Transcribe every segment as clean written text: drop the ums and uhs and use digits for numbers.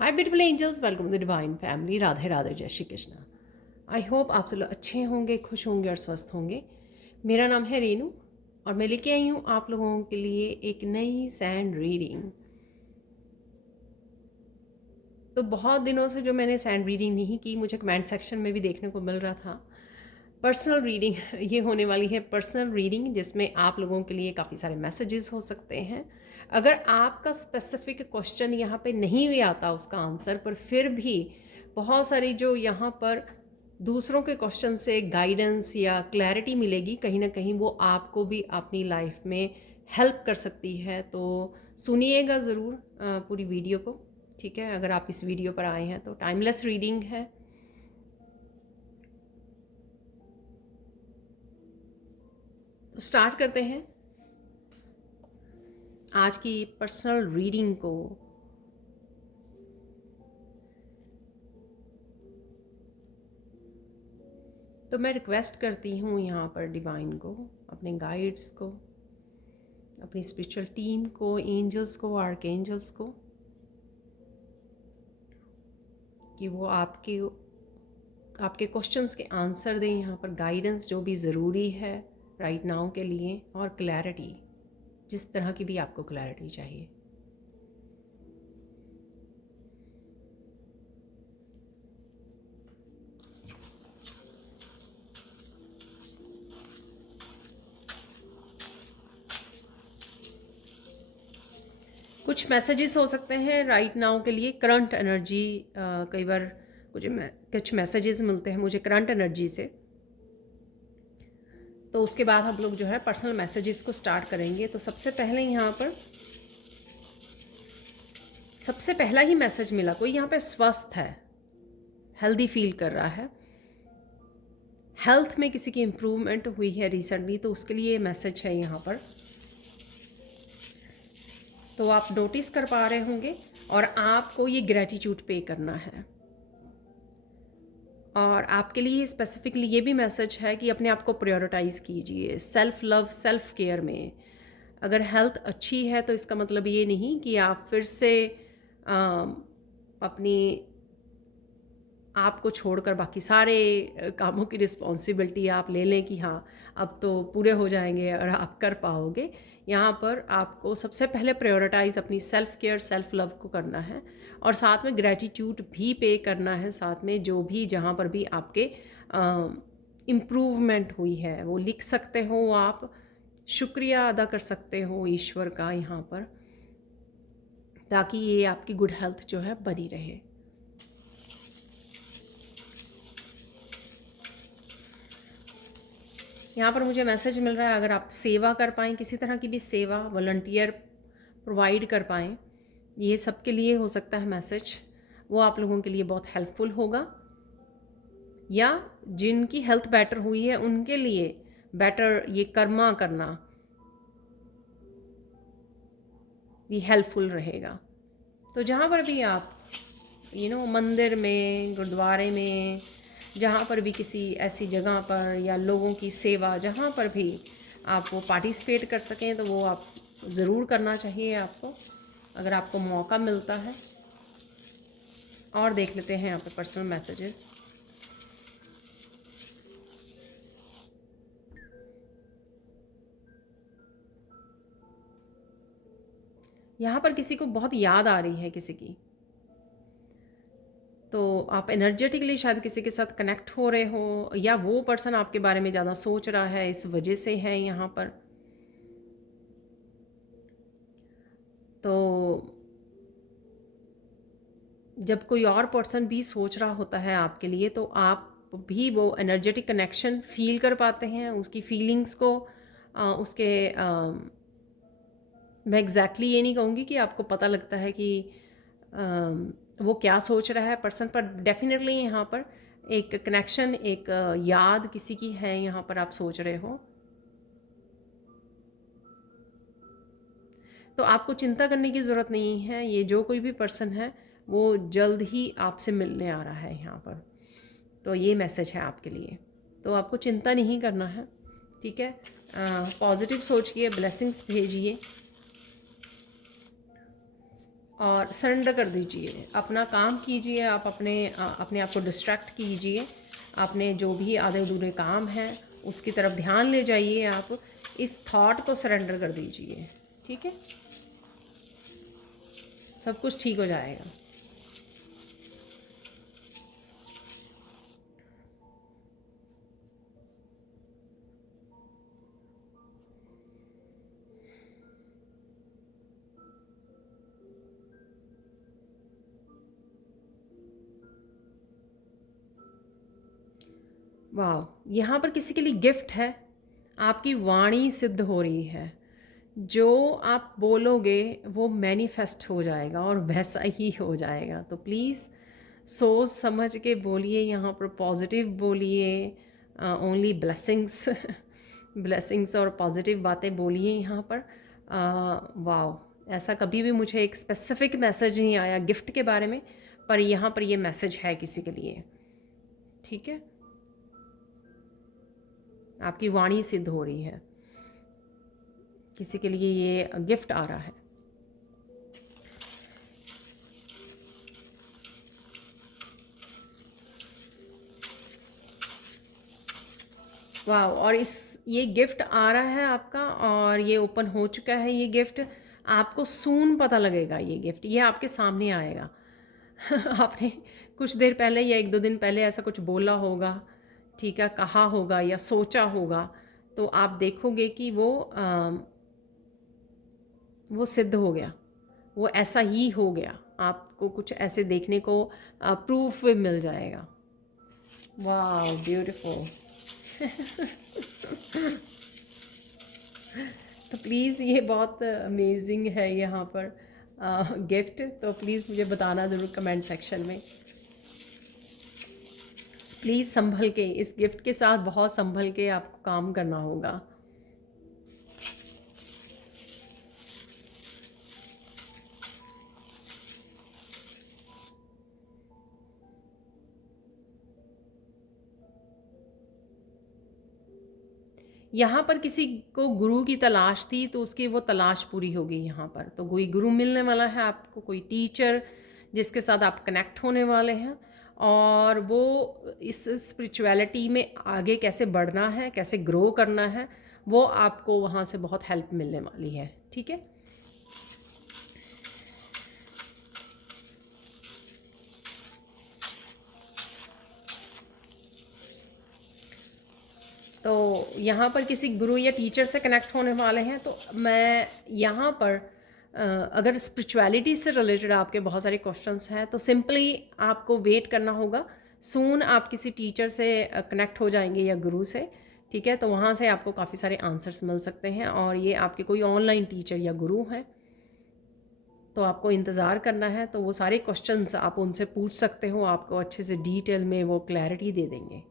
Hi beautiful angels, welcome to the divine family. Radhe Radhe, जय Shri Krishna. I hope आप सब लोग अच्छे होंगे, खुश होंगे और स्वस्थ होंगे। मेरा नाम है रेनू और मैं लेके आई हूँ आप लोगों के लिए एक नई सैंड रीडिंग। तो बहुत दिनों से जो मैंने सैंड रीडिंग नहीं की, मुझे कमेंट सेक्शन में भी देखने को मिल रहा था। पर्सनल रीडिंग ये होने वाली है, पर्सनल रीडिंग, जिसमें आप लोगों के लिए काफ़ी सारे मैसेजेस हो सकते हैं। अगर आपका स्पेसिफिक क्वेश्चन यहाँ पे नहीं भी आता उसका आंसर, पर फिर भी बहुत सारी जो यहाँ पर दूसरों के क्वेश्चन से गाइडेंस या क्लैरिटी मिलेगी, कहीं ना कहीं वो आपको भी अपनी लाइफ में हेल्प कर सकती है। तो सुनिएगा ज़रूर पूरी वीडियो को, ठीक है। अगर आप इस वीडियो पर आए हैं तो टाइमलेस रीडिंग है। तो स्टार्ट करते हैं आज की पर्सनल रीडिंग को। तो मैं रिक्वेस्ट करती हूँ यहाँ पर डिवाइन को, अपने गाइड्स को, अपनी स्पिरिचुअल टीम को, एंजल्स को, आर्कएंजल्स को, कि वो आपके क्वेश्चंस के आंसर दें, यहाँ पर गाइडेंस जो भी ज़रूरी है राइट नाउ के लिए, और क्लैरिटी, जिस तरह की भी आपको क्लैरिटी चाहिए। कुछ मैसेजेस हो सकते हैं राइट नाउ के लिए, करंट एनर्जी। कई बार कुछ मैसेजेस मिलते हैं मुझे करंट एनर्जी से। तो उसके बाद हम लोग जो है पर्सनल मैसेजेस को स्टार्ट करेंगे। तो सबसे पहले यहाँ पर सबसे पहला ही मैसेज मिला, कोई यहाँ पे स्वस्थ है, हेल्दी फील कर रहा है, हेल्थ में किसी की इम्प्रूवमेंट हुई है रिसेंटली, तो उसके लिए मैसेज है यहाँ पर। तो आप नोटिस कर पा रहे होंगे और आपको ये ग्रेटिट्यूड पे करना है। और आपके लिए स्पेसिफिकली ये भी मैसेज है कि अपने आप को प्रायोरिटाइज़ कीजिए, सेल्फ लव, सेल्फ केयर में। अगर हेल्थ अच्छी है तो इसका मतलब ये नहीं कि आप फिर से अपनी आपको छोड़कर बाकी सारे कामों की रिस्पॉन्सिबिलिटी आप ले लें कि हाँ अब तो पूरे हो जाएंगे और आप कर पाओगे। यहाँ पर आपको सबसे पहले प्रायोरिटाइज़ अपनी सेल्फ केयर, सेल्फ लव को करना है, और साथ में ग्रेटिट्यूड भी पे करना है। साथ में जो भी जहाँ पर भी आपके इम्प्रूवमेंट हुई है वो लिख सकते हो, आप शुक्रिया अदा कर सकते हो ईश्वर का यहाँ पर, ताकि ये आपकी गुड हेल्थ जो है बनी रहे। यहाँ पर मुझे मैसेज मिल रहा है, अगर आप सेवा कर पाएँ, किसी तरह की भी सेवा, वॉलंटियर प्रोवाइड कर पाएँ, ये सब के लिए हो सकता है मैसेज, वो आप लोगों के लिए बहुत हेल्पफुल होगा। या जिनकी हेल्थ बेटर हुई है उनके लिए बेटर ये कर्मा करना, ये हेल्पफुल रहेगा। तो जहाँ पर भी आप मंदिर में, गुरुद्वारे में, जहाँ पर भी किसी ऐसी जगह पर, या लोगों की सेवा, जहाँ पर भी आप वो पार्टिसिपेट कर सकें तो वो आप ज़रूर करना चाहिए आपको, अगर आपको मौका मिलता है। और देख लेते हैं यहाँ पर पर्सनल मैसेजेस। यहाँ पर किसी को बहुत याद आ रही है किसी की, तो आप एनर्जेटिकली शायद किसी के साथ कनेक्ट हो रहे हो, या वो पर्सन आपके बारे में ज़्यादा सोच रहा है, इस वजह से है यहाँ पर। तो जब कोई और पर्सन भी सोच रहा होता है आपके लिए, तो आप भी वो एनर्जेटिक कनेक्शन फील कर पाते हैं, उसकी फीलिंग्स को। उसके मैं एग्जैक्टली ये नहीं कहूँगी कि आपको पता लगता है कि वो क्या सोच रहा है पर्सन, पर डेफिनेटली यहाँ पर एक कनेक्शन, एक याद किसी की है यहाँ पर, आप सोच रहे हो। तो आपको चिंता करने की ज़रूरत नहीं है, ये जो कोई भी पर्सन है वो जल्द ही आपसे मिलने आ रहा है यहाँ पर। तो ये मैसेज है आपके लिए, तो आपको चिंता नहीं करना है, ठीक है। पॉजिटिव सोचिए, ब्लेसिंग्स भेजिए, और सरेंडर कर दीजिए, अपना काम कीजिए, आप अपने आप को डिस्ट्रैक्ट कीजिए, अपने जो भी आधे अधूरे काम हैं उसकी तरफ ध्यान ले जाइए, आप इस थॉट को सरेंडर कर दीजिए, ठीक है, सब कुछ ठीक हो जाएगा। वाह, यहाँ पर किसी के लिए गिफ्ट है, आपकी वाणी सिद्ध हो रही है, जो आप बोलोगे वो मैनिफेस्ट हो जाएगा और वैसा ही हो जाएगा। तो प्लीज़ सोच समझ के बोलिए, यहाँ पर पॉजिटिव बोलिए, ओनली ब्लेसिंग्स ब्लेसिंग्स और पॉजिटिव बातें बोलिए यहाँ पर। वाह, ऐसा कभी भी मुझे एक स्पेसिफिक मैसेज नहीं आया गिफ्ट के बारे में, पर यहाँ पर ये मैसेज है किसी के लिए, ठीक है, आपकी वाणी सिद्ध हो रही है, किसी के लिए ये गिफ्ट आ रहा है। वाह, और ये गिफ्ट आ रहा है आपका, और ये ओपन हो चुका है ये गिफ्ट, आपको सून पता लगेगा, ये गिफ्ट ये आपके सामने आएगा। आपने कुछ देर पहले या एक दो दिन पहले ऐसा कुछ बोला होगा, ठीक है, कहा होगा या सोचा होगा, तो आप देखोगे कि वो सिद्ध हो गया, वो ऐसा ही हो गया, आपको कुछ ऐसे देखने को प्रूफ मिल जाएगा। वाह, ब्यूटीफुल। तो प्लीज़ ये बहुत अमेजिंग है यहाँ पर गिफ्ट, तो प्लीज़ मुझे बताना ज़रूर कमेंट सेक्शन में। प्लीज़ संभल के, इस गिफ्ट के साथ बहुत संभल के आपको काम करना होगा। यहाँ पर किसी को गुरु की तलाश थी, तो उसकी वो तलाश पूरी होगी यहाँ पर, तो कोई गुरु मिलने वाला है आपको, कोई टीचर जिसके साथ आप कनेक्ट होने वाले हैं, और वो इस स्पिरिचुअलिटी में आगे कैसे बढ़ना है, कैसे ग्रो करना है, वो आपको वहाँ से बहुत हेल्प मिलने वाली है, ठीक है। तो यहाँ पर किसी गुरु या टीचर से कनेक्ट होने वाले हैं, तो मैं यहाँ पर अगर स्पिरिचुअलिटी से रिलेटेड आपके बहुत सारे क्वेश्चंस हैं, तो सिंपली आपको वेट करना होगा, सून आप किसी टीचर से कनेक्ट हो जाएंगे या गुरु से, ठीक है, तो वहाँ से आपको काफ़ी सारे आंसर्स मिल सकते हैं, और ये आपके कोई ऑनलाइन टीचर या गुरु हैं, तो आपको इंतज़ार करना है, तो वो सारे क्वेश्चंस आप उनसे पूछ सकते हो, आपको अच्छे से डिटेल में वो क्लैरिटी दे देंगे।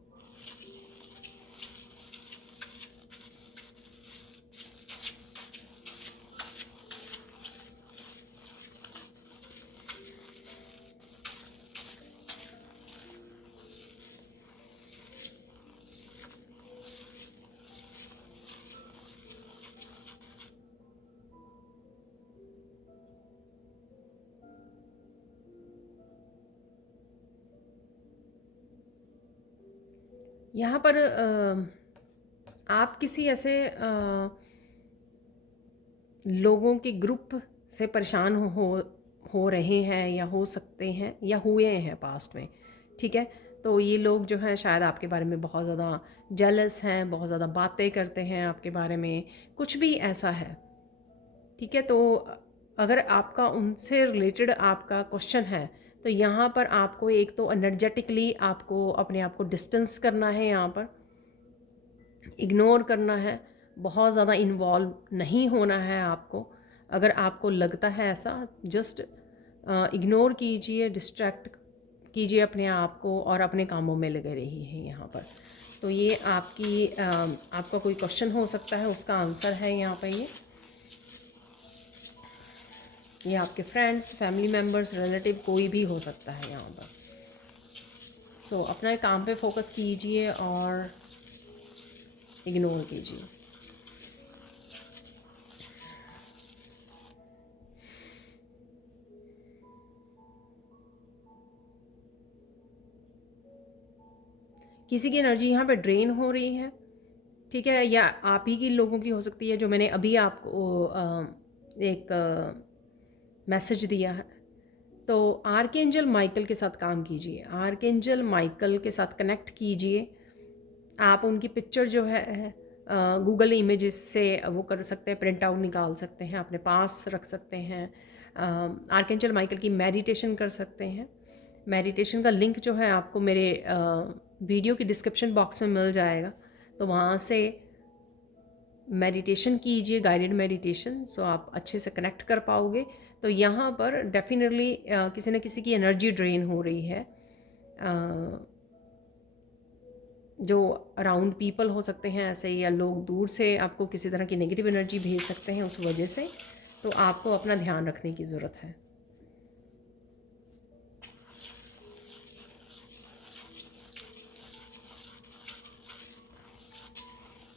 यहाँ पर आप किसी ऐसे लोगों के ग्रुप से परेशान हो रहे हैं, या हो सकते हैं, या हुए हैं पास्ट में, ठीक है, तो ये लोग जो हैं शायद आपके बारे में बहुत ज़्यादा जेलस हैं, बहुत ज़्यादा बातें करते हैं आपके बारे में, कुछ भी ऐसा है, ठीक है, तो अगर आपका उनसे रिलेटेड आपका क्वेश्चन है, तो यहाँ पर आपको एक तो एनर्जेटिकली आपको अपने आप को डिस्टेंस करना है, यहाँ पर इग्नोर करना है, बहुत ज़्यादा इन्वॉल्व नहीं होना है आपको। अगर आपको लगता है ऐसा, जस्ट इग्नोर कीजिए, डिस्ट्रैक्ट कीजिए अपने आप को, और अपने कामों में लगे रहिए यहाँ पर। तो ये आपका कोई क्वेश्चन हो सकता है, उसका आंसर है यहाँ पर ये आपके फ्रेंड्स, फैमिली मेम्बर्स, रिलेटिव, कोई भी हो सकता है यहाँ पर। सो अपना काम पे फोकस कीजिए और इग्नोर कीजिए। किसी की एनर्जी यहाँ पे ड्रेन हो रही है, ठीक है, या आप ही की लोगों की हो सकती है, जो मैंने अभी आपको एक मैसेज दिया है। तो आर्कएंजल माइकल के साथ काम कीजिए, आर्कएंजल माइकल के साथ कनेक्ट कीजिए। आप उनकी पिक्चर जो है गूगल इमेजेस से वो कर सकते हैं, प्रिंट आउट निकाल सकते हैं, अपने पास रख सकते हैं। आर्कएंजल माइकल की मेडिटेशन कर सकते हैं। मेडिटेशन का लिंक जो है आपको मेरे वीडियो की डिस्क्रिप्शन बॉक्स में मिल जाएगा, तो वहाँ से मेडिटेशन कीजिए, गाइडेड मेडिटेशन, सो आप अच्छे से कनेक्ट कर पाओगे। तो यहाँ पर डेफिनेटली किसी न किसी की एनर्जी ड्रेन हो रही है, जो अराउंड पीपल हो सकते हैं ऐसे, या लोग दूर से आपको किसी तरह की नेगेटिव एनर्जी भेज सकते हैं उस वजह से। तो आपको अपना ध्यान रखने की ज़रूरत है।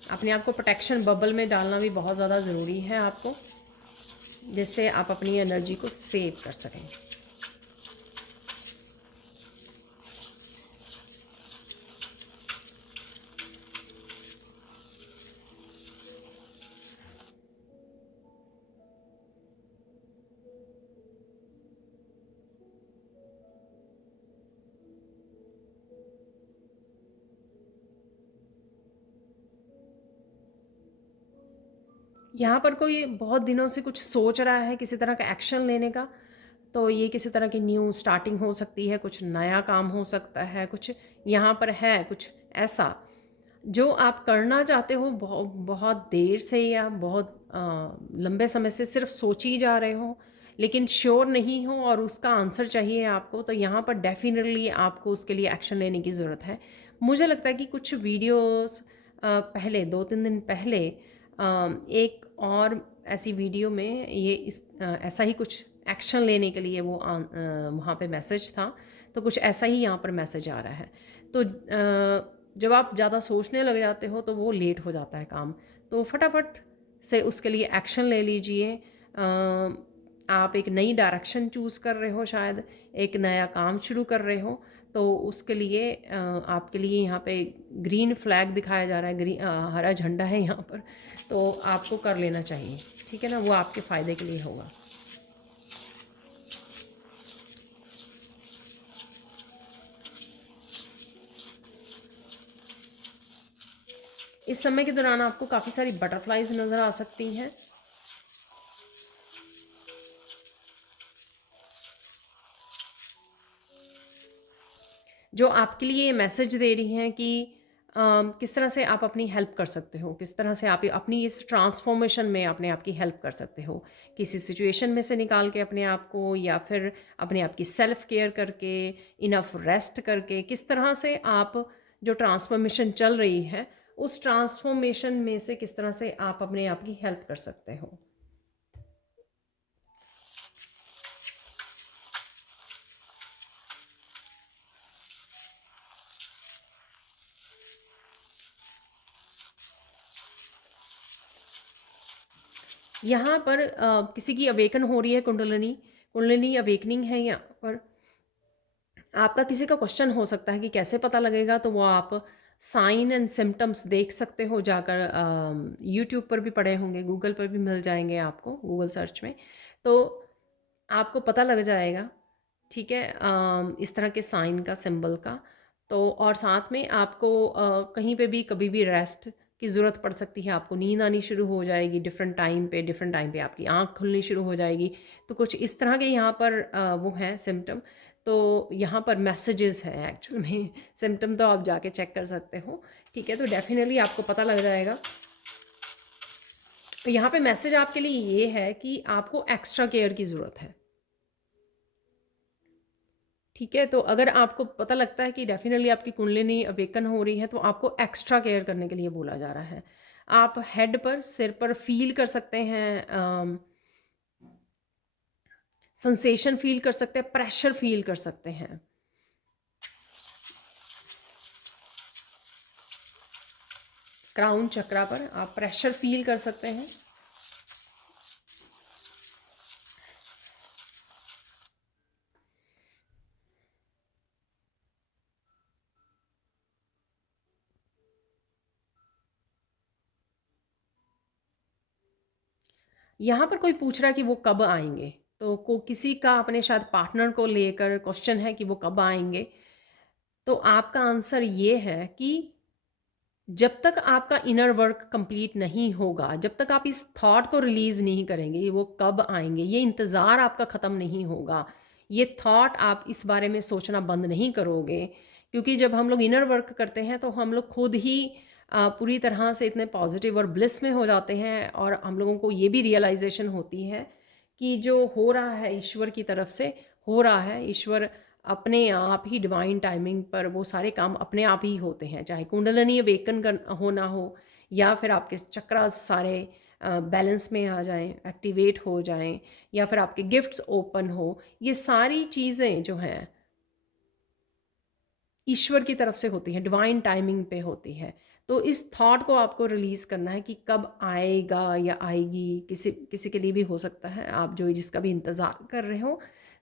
अपने आप को प्रोटेक्शन बबल में डालना भी बहुत ज़्यादा ज़रूरी है आपको, जिससे आप अपनी एनर्जी को सेव कर सकें। यहाँ पर कोई बहुत दिनों से कुछ सोच रहा है किसी तरह का एक्शन लेने का, तो ये किसी तरह की न्यू स्टार्टिंग हो सकती है, कुछ नया काम हो सकता है, कुछ यहाँ पर है कुछ ऐसा जो आप करना चाहते हो, बहुत बहुत देर से या बहुत लंबे समय से सिर्फ सोच ही जा रहे हो, लेकिन श्योर नहीं हो और उसका आंसर चाहिए आपको। तो यहाँ पर डेफिनेटली आपको उसके लिए एक्शन लेने की ज़रूरत है। मुझे लगता है कि कुछ वीडियोस पहले 2-3 दिन पहले एक और ऐसी वीडियो में ये ऐसा ही कुछ एक्शन लेने के लिए वो वहाँ पे मैसेज था। तो कुछ ऐसा ही यहाँ पर मैसेज आ रहा है। तो जब आप ज़्यादा सोचने लग जाते हो तो वो लेट हो जाता है काम, तो फटाफट से उसके लिए एक्शन ले लीजिए। आप एक नई डायरेक्शन चूज़ कर रहे हो, शायद एक नया काम शुरू कर रहे हो, तो उसके लिए आपके लिए यहाँ पे ग्रीन फ्लैग दिखाया जा रहा है, हरा झंडा है यहाँ पर, तो आपको कर लेना चाहिए, ठीक है ना, वो आपके फ़ायदे के लिए होगा। इस समय के दौरान आपको काफ़ी सारी बटरफ्लाइज नज़र आ सकती हैं, जो आपके लिए मैसेज दे रही हैं कि किस तरह से आप अपनी हेल्प कर सकते हो, किस तरह से आप अपनी इस ट्रांसफॉर्मेशन में अपने आप की हेल्प कर सकते हो, किसी सिचुएशन में से निकाल के अपने आप को, या फिर अपने आप की सेल्फ केयर करके, इनफ रेस्ट करके, किस तरह से आप जो ट्रांसफॉर्मेशन चल रही है उस ट्रांसफॉर्मेशन में से किस तरह से आप अपने आप की हेल्प कर सकते हो। यहाँ पर किसी की अवेकन हो रही है, कुंडलिनी कुंडलिनी अवेकनिंग है यहाँ पर। आपका किसी का क्वेश्चन हो सकता है कि कैसे पता लगेगा, तो वो आप साइन एंड सिम्टम्स देख सकते हो जाकर, यूट्यूब पर भी पड़े होंगे, गूगल पर भी मिल जाएंगे आपको, गूगल सर्च में, तो आपको पता लग जाएगा, ठीक है, इस तरह के साइन का, सिंबल का। तो और साथ में आपको कहीं पे भी कभी भी रेस्ट की ज़रूरत पड़ सकती है, आपको नींद आनी शुरू हो जाएगी डिफरेंट टाइम पे आपकी आँख खुलनी शुरू हो जाएगी। तो कुछ इस तरह के यहाँ पर वो हैं सिम्टम। तो यहाँ पर मैसेजेस हैं एक्चुअल में, सिम्टम तो आप जाके चेक कर सकते हो, ठीक है, तो डेफिनेटली आपको पता लग जाएगा। तो यहाँ पे मैसेज आपके लिए ये है कि आपको एक्स्ट्रा केयर की ज़रूरत है, ठीक है। तो अगर आपको पता लगता है कि डेफिनेटली आपकी कुंडलिनी अवेकन हो रही है, तो आपको एक्स्ट्रा केयर करने के लिए बोला जा रहा है। आप हेड पर, सिर पर फील कर सकते हैं, सेंसेशन फील कर सकते हैं, प्रेशर फील कर सकते हैं। क्राउन चक्रा पर आप प्रेशर फील कर सकते हैं। यहाँ पर कोई पूछ रहा है कि वो कब आएंगे, तो किसी का अपने शायद पार्टनर को लेकर क्वेश्चन है कि वो कब आएंगे। तो आपका आंसर ये है कि जब तक आपका इनर वर्क कंप्लीट नहीं होगा, जब तक आप इस थॉट को रिलीज़ नहीं करेंगे वो कब आएंगे, ये इंतज़ार आपका ख़त्म नहीं होगा, ये थॉट आप इस बारे में सोचना बंद नहीं करोगे। क्योंकि जब हम लोग इनर वर्क करते हैं तो हम लोग खुद ही पूरी तरह से इतने पॉजिटिव और ब्लिस में हो जाते हैं, और हम लोगों को ये भी रियलाइजेशन होती है कि जो हो रहा है ईश्वर की तरफ से हो रहा है। ईश्वर अपने आप ही डिवाइन टाइमिंग पर वो सारे काम अपने आप ही होते हैं, चाहे कुंडलिनी अवेकन कर होना हो, या फिर आपके चक्रास सारे बैलेंस में आ जाएं, एक्टिवेट हो जाएं, या फिर आपके गिफ्ट्स ओपन हो। ये सारी चीज़ें जो हैं ईश्वर की तरफ से होती हैं, डिवाइन टाइमिंग पे होती है। तो इस थॉट को आपको रिलीज़ करना है कि कब आएगा या आएगी। किसी किसी के लिए भी हो सकता है, आप जो जिसका भी इंतज़ार कर रहे हो।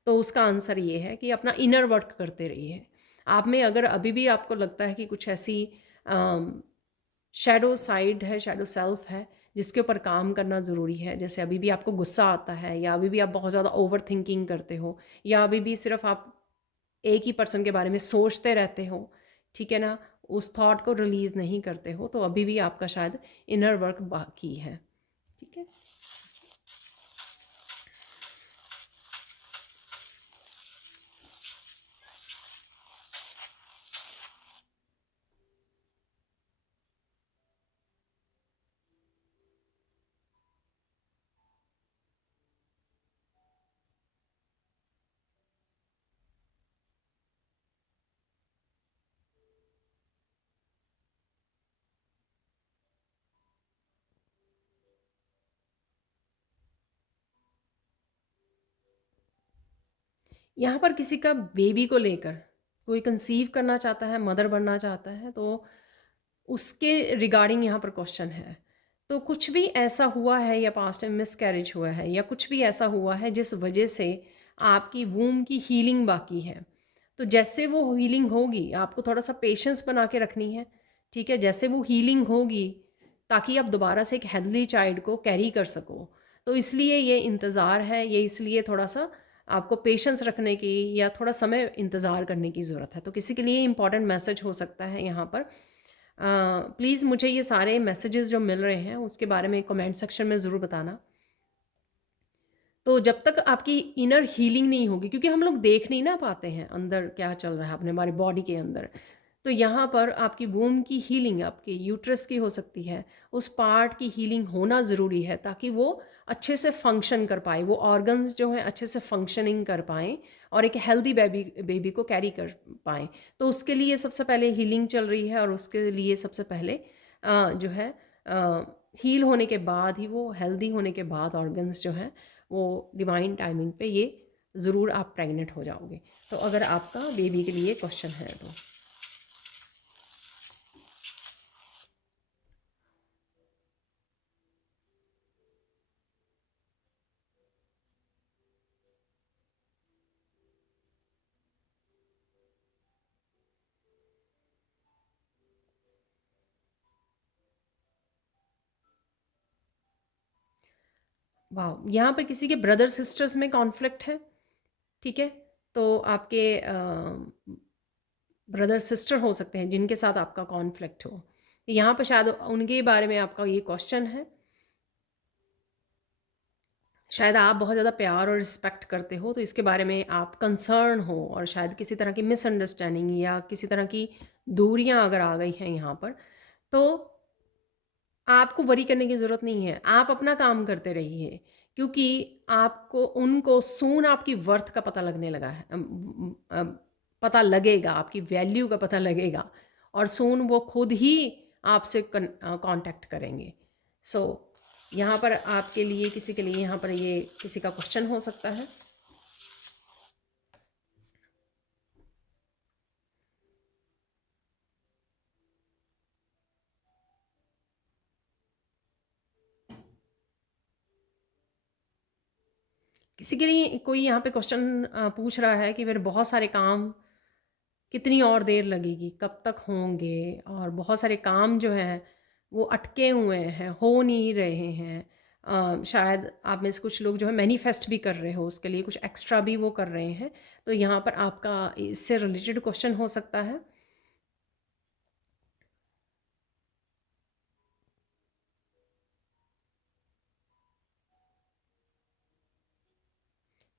तो उसका आंसर ये है कि अपना इनर वर्क करते रहिए। आप में अगर अभी भी आपको लगता है कि कुछ ऐसी शैडो साइड है, शैडो सेल्फ है, जिसके ऊपर काम करना ज़रूरी है, जैसे अभी भी आपको गुस्सा आता है, या अभी भी आप बहुत ज़्यादा ओवर थिंकिंग करते हो, या अभी भी सिर्फ आप एक ही पर्सन के बारे में सोचते रहते हो, ठीक है ना, उस थॉट को रिलीज़ नहीं करते हो, तो अभी भी आपका शायद इनर वर्क बाकी है। ठीक है। यहाँ पर किसी का बेबी को लेकर कोई कंसीव करना चाहता है, मदर बनना चाहता है, तो उसके रिगार्डिंग यहाँ पर क्वेश्चन है। तो कुछ भी ऐसा हुआ है, या पास्ट में मिसकैरेज हुआ है, या कुछ भी ऐसा हुआ है जिस वजह से आपकी वूम की हीलिंग बाकी है। तो जैसे वो हीलिंग होगी, आपको थोड़ा सा पेशेंस बना के रखनी है। ठीक है, जैसे वो हीलिंग होगी, ताकि आप दोबारा से एक हेल्दी चाइल्ड को कैरी कर सको। तो इसलिए ये इंतज़ार है, ये इसलिए थोड़ा सा आपको पेशेंस रखने की या थोड़ा समय इंतज़ार करने की ज़रूरत है। तो किसी के लिए इंपॉर्टेंट मैसेज हो सकता है यहाँ पर। प्लीज़ मुझे ये सारे मैसेजेस जो मिल रहे हैं उसके बारे में कमेंट सेक्शन में ज़रूर बताना। तो जब तक आपकी इनर हीलिंग नहीं होगी, क्योंकि हम लोग देख नहीं ना पाते हैं अंदर क्या चल रहा है अपने हमारी बॉडी के अंदर, तो यहाँ पर आपकी वूम की हीलिंग, आपके यूट्रस की हो सकती है, उस पार्ट की हीलिंग होना ज़रूरी है, ताकि वो अच्छे से फंक्शन कर पाए, वो ऑर्गन्स जो हैं अच्छे से फंक्शनिंग कर पाएँ, और एक हेल्दी बेबी बेबी को कैरी कर पाएँ। तो उसके लिए सबसे पहले हीलिंग चल रही है, और उसके लिए सबसे पहले जो है हील होने के बाद ही, वो हेल्दी होने के बाद ऑर्गन्स जो हैं वो डिवाइन टाइमिंग पे ये ज़रूर आप प्रेग्नेंट हो जाओगे। तो अगर आपका बेबी के लिए क्वेश्चन है तो वाह, यहाँ पर किसी के ब्रदर सिस्टर्स में कॉन्फ्लिक्ट है। ठीक है, तो आपके ब्रदर सिस्टर हो सकते हैं जिनके साथ आपका कॉन्फ्लिक्ट हो। यहाँ पर शायद उनके बारे में आपका ये क्वेश्चन है। शायद आप बहुत ज़्यादा प्यार और रिस्पेक्ट करते हो, तो इसके बारे में आप कंसर्न हो, और शायद किसी तरह की मिसअंडरस्टैंडिंग या किसी तरह की दूरियां अगर आ गई हैं यहाँ पर, तो आपको वरी करने की ज़रूरत नहीं है। आप अपना काम करते रहिए, क्योंकि आपको उनको सून आपकी वर्थ का पता लगने लगा है। पता लगेगा, आपकी वैल्यू का पता लगेगा, और सून वो खुद ही आपसे कांटेक्ट करेंगे। सो यहाँ पर आपके लिए, किसी के लिए यहाँ पर ये किसी का क्वेश्चन हो सकता है। किसी के लिए कोई यहाँ पे क्वेश्चन पूछ रहा है कि फिर बहुत सारे काम कितनी और देर लगेगी, कब तक होंगे, और बहुत सारे काम जो हैं वो अटके हुए हैं, हो नहीं रहे हैं। शायद आप में से कुछ लोग जो है मैनिफेस्ट भी कर रहे हो, उसके लिए कुछ एक्स्ट्रा भी वो कर रहे हैं। तो यहाँ पर आपका इससे रिलेटेड क्वेश्चन हो सकता है।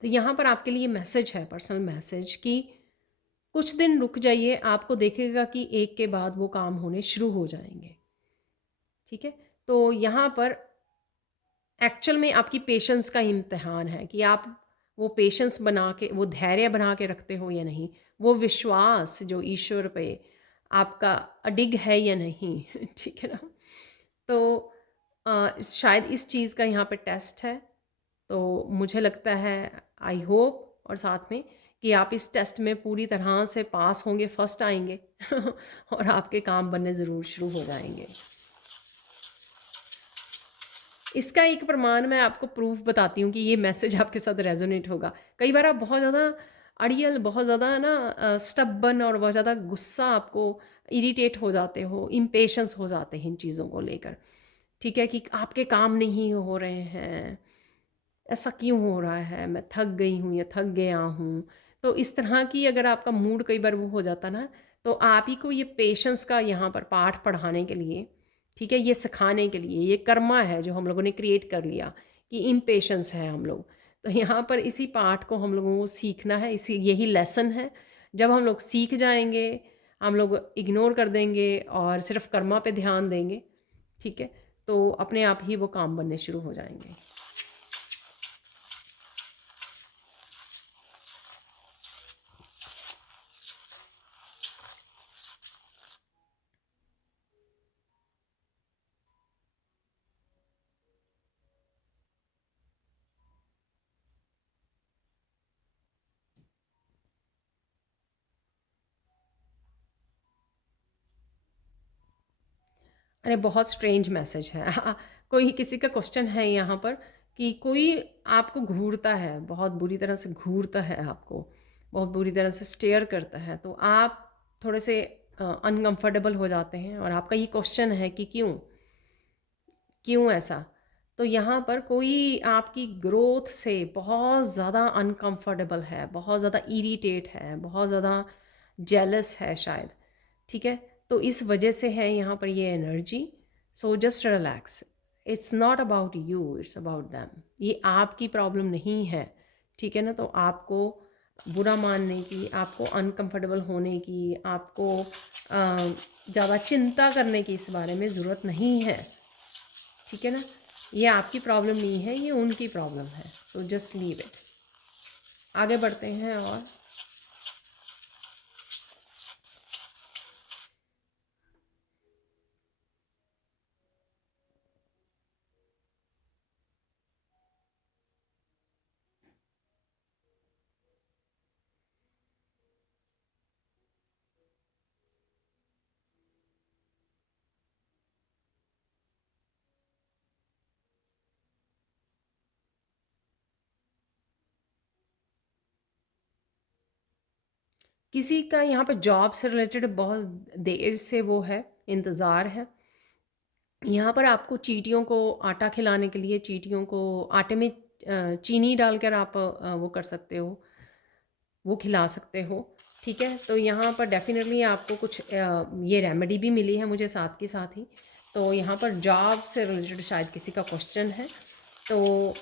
तो यहाँ पर आपके लिए मैसेज है, पर्सनल मैसेज, कि कुछ दिन रुक जाइए, आपको देखेगा कि एक के बाद वो काम होने शुरू हो जाएंगे। ठीक है, तो यहाँ पर एक्चुअल में आपकी पेशेंस का इम्तिहान है कि आप वो पेशेंस बना के, वो धैर्य बना के रखते हो या नहीं, वो विश्वास जो ईश्वर पे आपका अडिग है या नहीं। ठीक है ना। तो शायद इस चीज़ का यहाँ पे टेस्ट है। तो मुझे लगता है, आई होप, और साथ में कि आप इस टेस्ट में पूरी तरह से पास होंगे, फर्स्ट आएंगे और आपके काम बनने ज़रूर शुरू हो जाएंगे। इसका एक प्रमाण मैं आपको प्रूफ बताती हूँ कि ये मैसेज आपके साथ रेजोनेट होगा। कई बार आप बहुत ज़्यादा अड़ियल, बहुत ज़्यादा ना स्टबन और बहुत ज़्यादा गुस्सा, आपको इरिटेट हो जाते हो, इम्पेशंस हो जाते हैं इन चीज़ों को लेकर। ठीक है, कि आपके काम नहीं हो रहे हैं, ऐसा क्यों हो रहा है, मैं थक गई हूँ या थक गया हूँ। तो इस तरह की अगर आपका मूड कई बार वो हो जाता ना, तो आप ही को ये पेशेंस का यहाँ पर पाठ पढ़ाने के लिए, ठीक है, ये सिखाने के लिए, ये कर्मा है जो हम लोगों ने क्रिएट कर लिया कि इम्पेशेंस है हम लोग। तो यहाँ पर इसी पाठ को हम लोगों को सीखना है, इसी यही लेसन है। जब हम लोग सीख जाएंगे, हम लोग इग्नोर कर देंगे और सिर्फ कर्मा पे ध्यान देंगे, ठीक है, तो अपने आप ही वो काम बनने शुरू हो जाएंगे। अरे बहुत स्ट्रेंज मैसेज है। कोई किसी का क्वेश्चन है यहाँ पर कि कोई आपको घूरता है, बहुत बुरी तरह से घूरता है आपको, बहुत बुरी तरह से स्टेयर करता है, तो आप थोड़े से अनकंफर्टेबल हो जाते हैं और आपका ये क्वेश्चन है कि क्यों, क्यों ऐसा। तो यहाँ पर कोई आपकी ग्रोथ से बहुत ज़्यादा अनकंफर्टेबल है, बहुत ज़्यादा इरिटेट है, बहुत ज़्यादा जेलस है शायद। ठीक है, तो इस वजह से है यहाँ पर ये energy. So just relax, it's not about you, it's about them. ये आपकी प्रॉब्लम नहीं है। ठीक है ना, तो आपको बुरा मानने की, आपको अनकंफर्टेबल होने की, आपको ज़्यादा चिंता करने की इस बारे में ज़रूरत नहीं है। ठीक है ना, ये आपकी प्रॉब्लम नहीं है, ये उनकी प्रॉब्लम है। So just leave it. आगे बढ़ते हैं। और किसी का यहाँ पर जॉब से रिलेटेड बहुत देर से वो है, इंतज़ार है। यहाँ पर आपको चींटियों को आटा खिलाने के लिए, चींटियों को आटे में चीनी डालकर आप वो कर सकते हो, वो खिला सकते हो। ठीक है, तो यहाँ पर डेफिनेटली आपको कुछ ये रेमेडी भी मिली है मुझे साथ के साथ ही। तो यहाँ पर जॉब से रिलेटेड शायद किसी का क्वेश्चन है, तो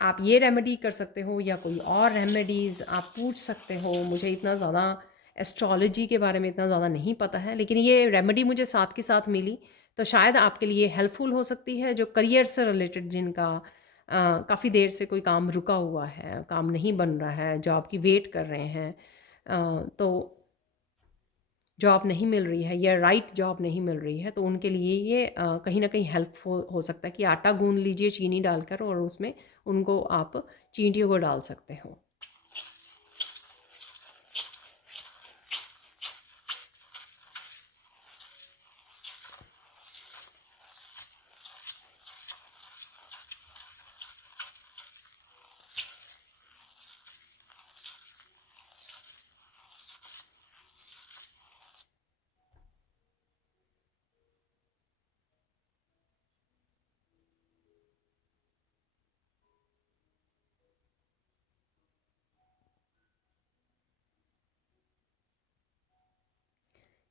आप ये रेमेडी कर सकते हो या कोई और रेमेडीज़ आप पूछ सकते हो। मुझे इतना ज़्यादा एस्ट्रोलॉजी के बारे में इतना ज़्यादा नहीं पता है, लेकिन ये रेमेडी मुझे साथ के साथ मिली, तो शायद आपके लिए हेल्पफुल हो सकती है। जो करियर से रिलेटेड, जिनका काफ़ी देर से कोई काम रुका हुआ है, काम नहीं बन रहा है, जॉब की वेट कर रहे हैं, तो जॉब नहीं मिल रही है या राइट जॉब नहीं मिल रही है, तो उनके लिए ये कहीं ना कहीं हेल्पफुल हो सकता है कि आटा गूंद लीजिए चीनी डालकर, और उसमें उनको आप चींटियों को डाल सकते हो।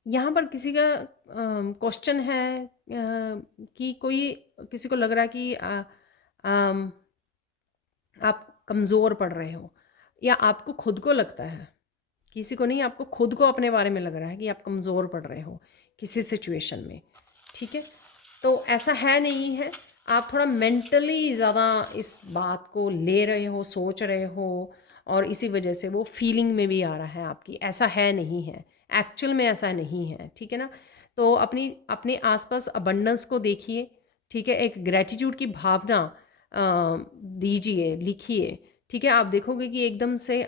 यहाँ पर किसी का क्वेश्चन है कि कोई किसी को लग रहा है कि अम, आप कमज़ोर पड़ रहे हो, या आपको खुद को लगता है, किसी को नहीं, आपको खुद को अपने बारे में लग रहा है कि आप कमज़ोर पड़ रहे हो किसी सिचुएशन में, ठीक है। तो ऐसा है नहीं है, आप थोड़ा मेंटली ज़्यादा इस बात को ले रहे हो, सोच रहे हो, और इसी वजह से वो फीलिंग में भी आ रहा है आपकी। ऐसा है नहीं है, एक्चुअल में ऐसा नहीं है, ठीक है ना। तो अपने आसपास अबंडेंस को देखिए, ठीक है। एक ग्रैटिट्यूड की भावना दीजिए, लिखिए, ठीक है। आप देखोगे कि एकदम से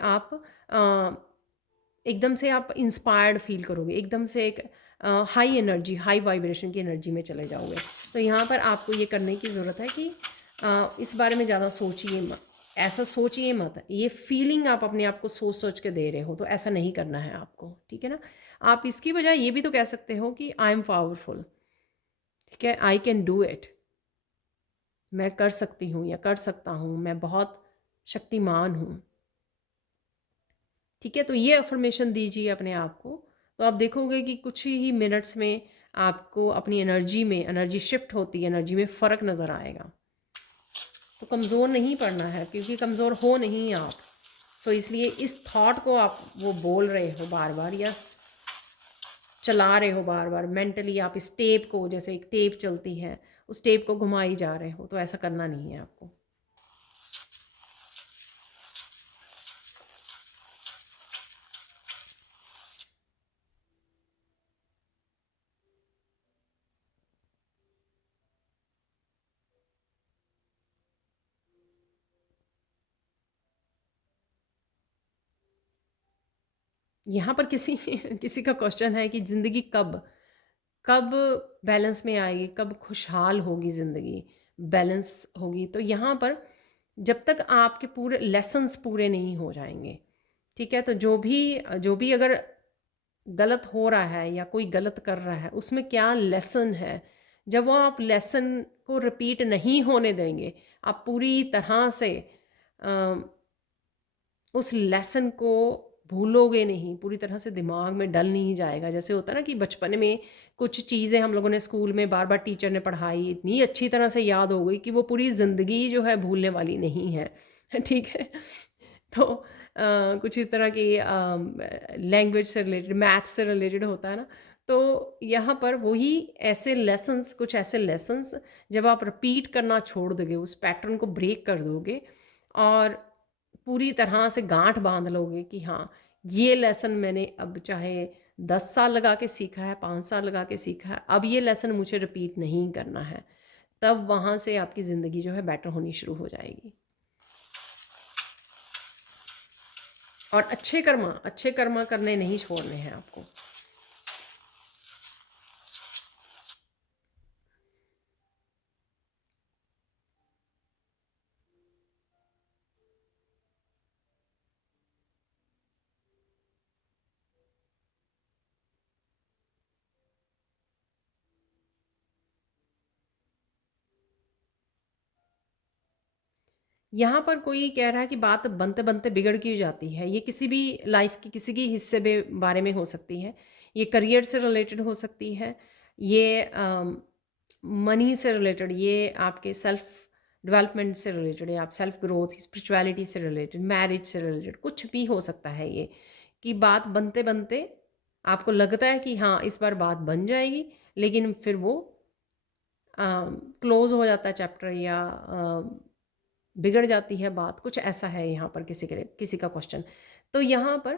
आप इंस्पायर्ड फील करोगे, एकदम से एक हाई एनर्जी, हाई वाइब्रेशन की एनर्जी में चले जाओगे। तो यहाँ पर आपको ये करने की ज़रूरत है कि इस बारे में ज़्यादा सोचिए मत, ऐसा सोचिए मत, ये फीलिंग आप अपने आप को सोच सोच के दे रहे हो, तो ऐसा नहीं करना है आपको, ठीक है ना। आप इसकी बजाय ये भी तो कह सकते हो कि आई एम पावरफुल, ठीक है, आई कैन डू इट, मैं कर सकती हूँ या कर सकता हूँ, मैं बहुत शक्तिमान हूँ, ठीक है। तो ये अफर्मेशन दीजिए अपने आप को, तो आप देखोगे कि कुछ ही मिनट्स में आपको अपनी एनर्जी में, एनर्जी शिफ्ट होती है, एनर्जी में फ़र्क नज़र आएगा। तो कमज़ोर नहीं पड़ना है, क्योंकि कमज़ोर हो नहीं आप। सो इसलिए इस थॉट को आप वो बोल रहे हो बार बार, या चला रहे हो बार बार मेंटली, आप इस टेप को, जैसे एक टेप चलती है, उस टेप को घुमाई जा रहे हो, तो ऐसा करना नहीं है आपको। यहाँ पर किसी किसी का क्वेश्चन है कि ज़िंदगी कब कब बैलेंस में आएगी, कब खुशहाल होगी ज़िंदगी, बैलेंस होगी। तो यहाँ पर जब तक आपके पूरे लेसन्स पूरे नहीं हो जाएंगे, ठीक है। तो जो भी अगर गलत हो रहा है या कोई गलत कर रहा है, उसमें क्या लेसन है, जब वो आप लेसन को रिपीट नहीं होने देंगे, आप पूरी तरह से उस लेसन को भूलोगे नहीं, पूरी तरह से दिमाग में डल नहीं जाएगा। जैसे होता है ना कि बचपन में कुछ चीज़ें हम लोगों ने स्कूल में बार बार टीचर ने पढ़ाई, इतनी अच्छी तरह से याद हो गई कि वो पूरी ज़िंदगी जो है भूलने वाली नहीं है। ठीक है। तो कुछ इस तरह की लैंग्वेज से रिलेटेड, मैथ से रिलेटेड होता है ना। तो यहाँ पर वही ऐसे लेसन्स, कुछ ऐसे लेसन्स जब आप रिपीट करना छोड़ दोगे, उस पैटर्न को ब्रेक कर दोगे, और पूरी तरह से गांठ बांध लोगे कि हाँ, ये लेसन मैंने अब चाहे 10 साल लगा के सीखा है, 5 साल लगा के सीखा है, अब ये लेसन मुझे रिपीट नहीं करना है, तब वहाँ से आपकी ज़िंदगी जो है बेटर होनी शुरू हो जाएगी। और अच्छे कर्मा करने नहीं छोड़ने हैं आपको। यहाँ पर कोई कह रहा है कि बात बनते बनते बिगड़ क्यों जाती है। ये किसी भी लाइफ की किसी की हिस्से बारे में हो सकती है, ये करियर से रिलेटेड हो सकती है, ये मनी से रिलेटेड, ये आपके सेल्फ डेवलपमेंट से रिलेटेड है, आप सेल्फ ग्रोथ, स्पिरिचुअलिटी से रिलेटेड, मैरिज से रिलेटेड, कुछ भी हो सकता है। ये कि बात बनते बनते आपको लगता है कि हाँ, इस बार बात बन जाएगी, लेकिन फिर वो क्लोज हो जाता है चैप्टर, या बिगड़ जाती है बात, कुछ ऐसा है यहाँ पर किसी के लिए, किसी का क्वेश्चन। तो यहाँ पर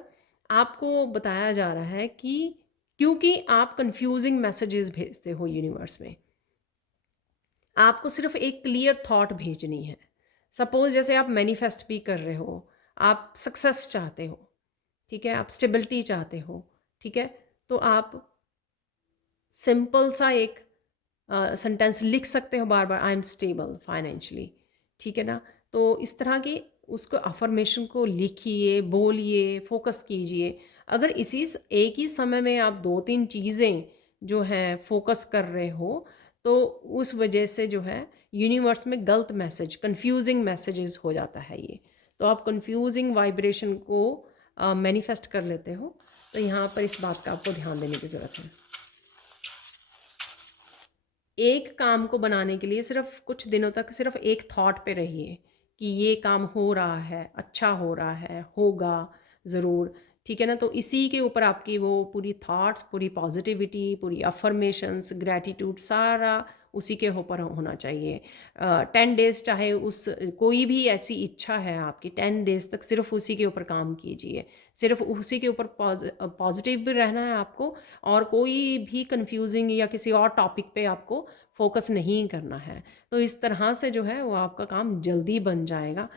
आपको बताया जा रहा है कि क्योंकि आप कंफ्यूजिंग मैसेजेस भेजते हो यूनिवर्स में, आपको सिर्फ एक क्लियर थॉट भेजनी है। सपोज जैसे आप मैनिफेस्ट भी कर रहे हो, आप सक्सेस चाहते हो, ठीक है, आप स्टेबिलिटी चाहते हो, ठीक है। तो आप सिंपल सा एक सेंटेंस लिख सकते हो बार बार, आई एम स्टेबल फाइनेंशियली, ठीक है ना। तो इस तरह की उसको अफर्मेशन को लिखिए, बोलिए, फोकस कीजिए। अगर एक ही समय में आप 2-3 चीज़ें जो हैं फोकस कर रहे हो, तो उस वजह से जो है यूनिवर्स में गलत मैसेज, कंफ्यूजिंग मैसेजेस हो जाता है ये। तो आप कंफ्यूजिंग वाइब्रेशन को मैनिफेस्ट कर लेते हो। तो यहाँ पर इस बात का आपको ध्यान देने की ज़रूरत है। एक काम को बनाने के लिए सिर्फ कुछ दिनों तक सिर्फ एक थॉट पे रहिए कि ये काम हो रहा है, अच्छा हो रहा है, होगा ज़रूर, ठीक है ना। तो इसी के ऊपर आपकी वो पूरी थॉट्स, पूरी पॉजिटिविटी, पूरी अफर्मेशंस, ग्रैटिट्यूड सारा उसी के ऊपर होना चाहिए। 10 डेज़ चाहे उस कोई भी ऐसी इच्छा है आपकी, 10 डेज़ तक सिर्फ उसी के ऊपर काम कीजिए, सिर्फ उसी के ऊपर पॉजिटिव भी रहना है आपको, और कोई भी कंफ्यूजिंग या किसी और टॉपिक पे आपको फोकस नहीं करना है। तो इस तरह से जो है वो आपका काम जल्दी बन जाएगा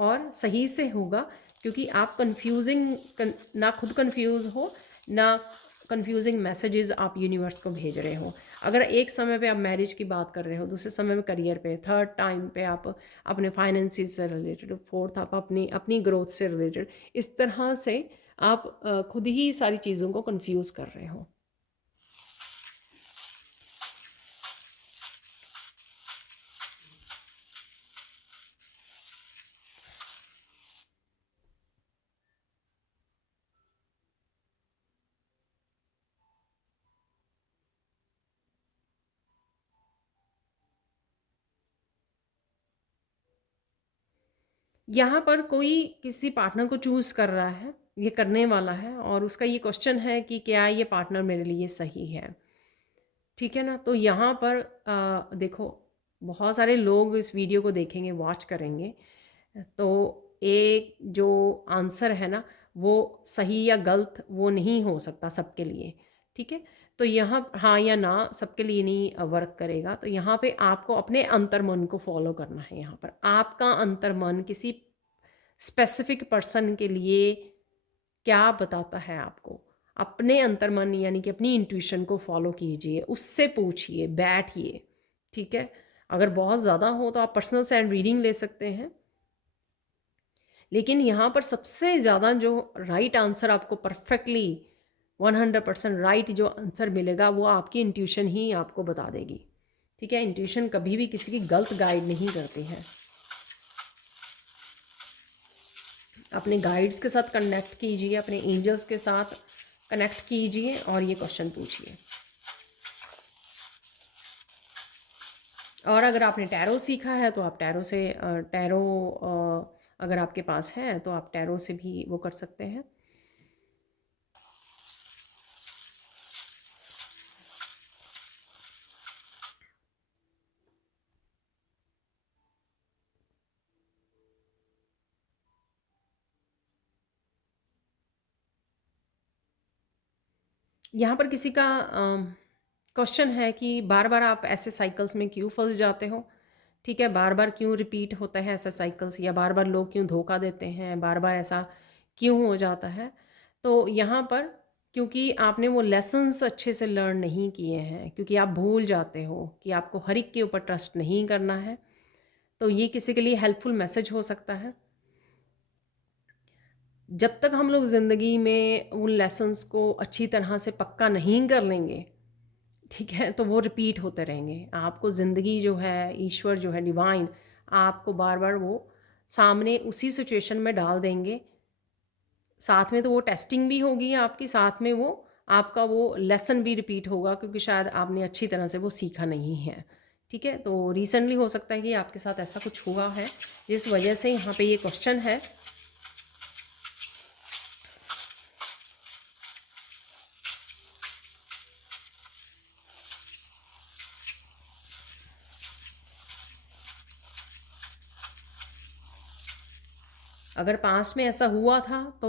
और सही से होगा, क्योंकि आप ना खुद कंफ्यूज हो, ना कंफ्यूजिंग मैसेजेस आप यूनिवर्स को भेज रहे हो। अगर एक समय पे आप मैरिज की बात कर रहे हो, दूसरे समय में करियर पे, थर्ड टाइम पे आप अपने फाइनेंसिस से रिलेटेड, फोर्थ आप अपनी अपनी ग्रोथ से रिलेटेड, इस तरह से आप खुद ही सारी चीज़ों को कंफ्यूज कर रहे हो। यहाँ पर कोई किसी पार्टनर को चूज़ कर रहा है, ये करने वाला है, और उसका ये क्वेश्चन है कि क्या ये पार्टनर मेरे लिए सही है, ठीक है ना। तो यहाँ पर देखो, बहुत सारे लोग इस वीडियो को देखेंगे, वॉच करेंगे, तो एक जो आंसर है ना, वो सही या गलत वो नहीं हो सकता सबके लिए, ठीक है। तो यहाँ हाँ या ना सबके लिए नहीं वर्क करेगा। तो यहाँ पे आपको अपने अंतर्मन को फॉलो करना है। यहाँ पर आपका अंतर्मन किसी स्पेसिफिक पर्सन के लिए क्या बताता है आपको, अपने अंतर्मन यानी कि अपनी इंट्यूशन को फॉलो कीजिए, उससे पूछिए, बैठिए, ठीक है। अगर बहुत ज़्यादा हो तो आप पर्सनल सैंड रीडिंग ले सकते हैं, लेकिन यहाँ पर सबसे ज़्यादा जो राइट आंसर आपको परफेक्टली 100% राइट जो आंसर मिलेगा वो आपकी इंट्यूशन ही आपको बता देगी, ठीक है। इंट्यूशन कभी भी किसी की गलत गाइड नहीं करती है। अपने गाइड्स के साथ कनेक्ट कीजिए, अपने एंजल्स के साथ कनेक्ट कीजिए और ये क्वेश्चन पूछिए। और अगर आपने टैरो सीखा है तो आप टैरो से टैरो अगर आपके पास है तो आप टैरो से भी वो कर सकते हैं। यहाँ पर किसी का क्वेश्चन है कि बार बार आप ऐसे साइकिल्स में क्यों फंस जाते हो, ठीक है। बार बार क्यों रिपीट होता है ऐसा साइकिल्स, या बार बार लोग क्यों धोखा देते हैं, बार बार ऐसा क्यों हो जाता है। तो यहाँ पर क्योंकि आपने वो लेसन्स अच्छे से लर्न नहीं किए हैं, क्योंकि आप भूल जाते हो कि आपको हर एक के ऊपर ट्रस्ट नहीं करना है। तो ये किसी के लिए हेल्पफुल मैसेज हो सकता है। जब तक हम लोग ज़िंदगी में उन लेसन्स को अच्छी तरह से पक्का नहीं कर लेंगे, ठीक है, तो वो रिपीट होते रहेंगे। आपको ज़िंदगी जो है, ईश्वर जो है, डिवाइन आपको बार बार वो सामने उसी सिचुएशन में डाल देंगे। साथ में तो वो टेस्टिंग भी होगी आपकी, साथ में वो आपका वो लेसन भी रिपीट होगा, क्योंकि शायद आपने अच्छी तरह से वो सीखा नहीं है, ठीक है। तो रिसेंटली हो सकता है कि आपके साथ ऐसा कुछ हुआ है, जिस वजह से यहाँ पे ये क्वेश्चन है। अगर पास्ट में ऐसा हुआ था तो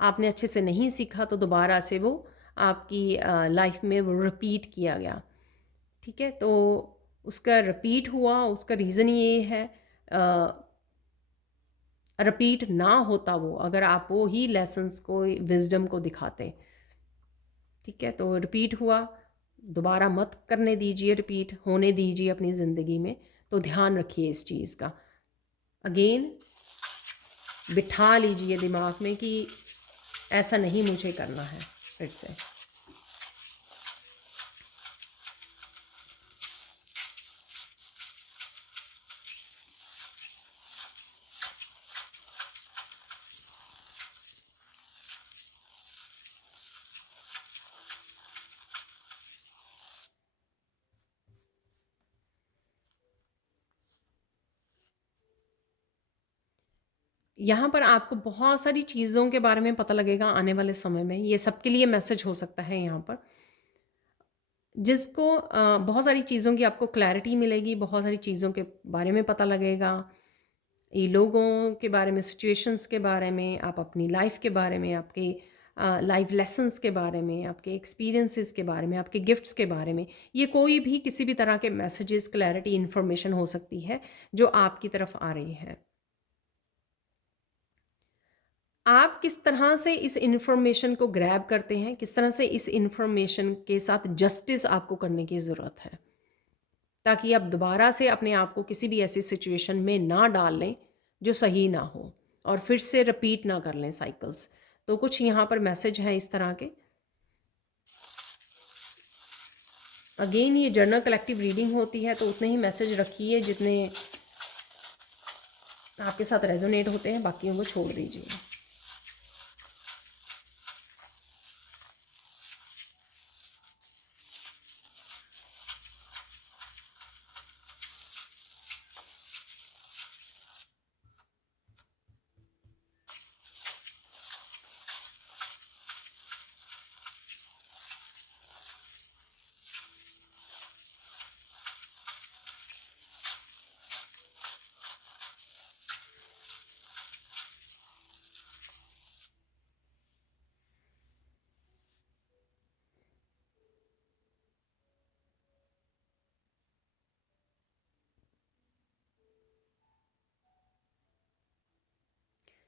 आपने अच्छे से नहीं सीखा, तो दोबारा से वो आपकी लाइफ में वो रिपीट किया गया, ठीक है। तो उसका रिपीट हुआ, उसका रीज़न ये है, रिपीट ना होता वो, अगर आप वो ही लेसन्स को, विजडम को दिखाते, ठीक है। तो रिपीट हुआ, दोबारा मत करने दीजिए, रिपीट होने दीजिए अपनी ज़िंदगी में। तो ध्यान रखिए इस चीज़ का, अगेन बिठा लीजिए दिमाग में कि ऐसा नहीं मुझे करना है फिर से। यहाँ पर आपको बहुत सारी चीज़ों के बारे में पता लगेगा आने वाले समय में, ये सबके लिए मैसेज हो सकता है यहाँ पर। जिसको बहुत सारी चीज़ों की आपको क्लैरिटी मिलेगी, बहुत सारी चीज़ों के बारे में पता लगेगा, ये लोगों के बारे में, सिचुएशंस के बारे में, आप अपनी लाइफ के बारे में, आपके लाइफ लेसन्स के बारे में, आपके एक्सपीरियंसेस के बारे में, आपके गिफ्ट्स के बारे में। ये कोई भी किसी भी तरह के मैसेजेस, क्लैरिटी, इन्फॉर्मेशन हो सकती है जो आपकी तरफ आ रही है। आप किस तरह से इस इन्फॉर्मेशन को ग्रैब करते हैं, किस तरह से इस इन्फॉर्मेशन के साथ जस्टिस आपको करने की ज़रूरत है, ताकि आप दोबारा से अपने आप को किसी भी ऐसी सिचुएशन में ना डाल लें जो सही ना हो और फिर से रिपीट ना कर लें साइकिल्स। तो कुछ यहाँ पर मैसेज है इस तरह के। अगेन ये जर्नल कलेक्टिव रीडिंग होती है, तो उतने ही मैसेज रखिए जितने आपके साथ रेजोनेट होते हैं, बाकियों को छोड़ दीजिए।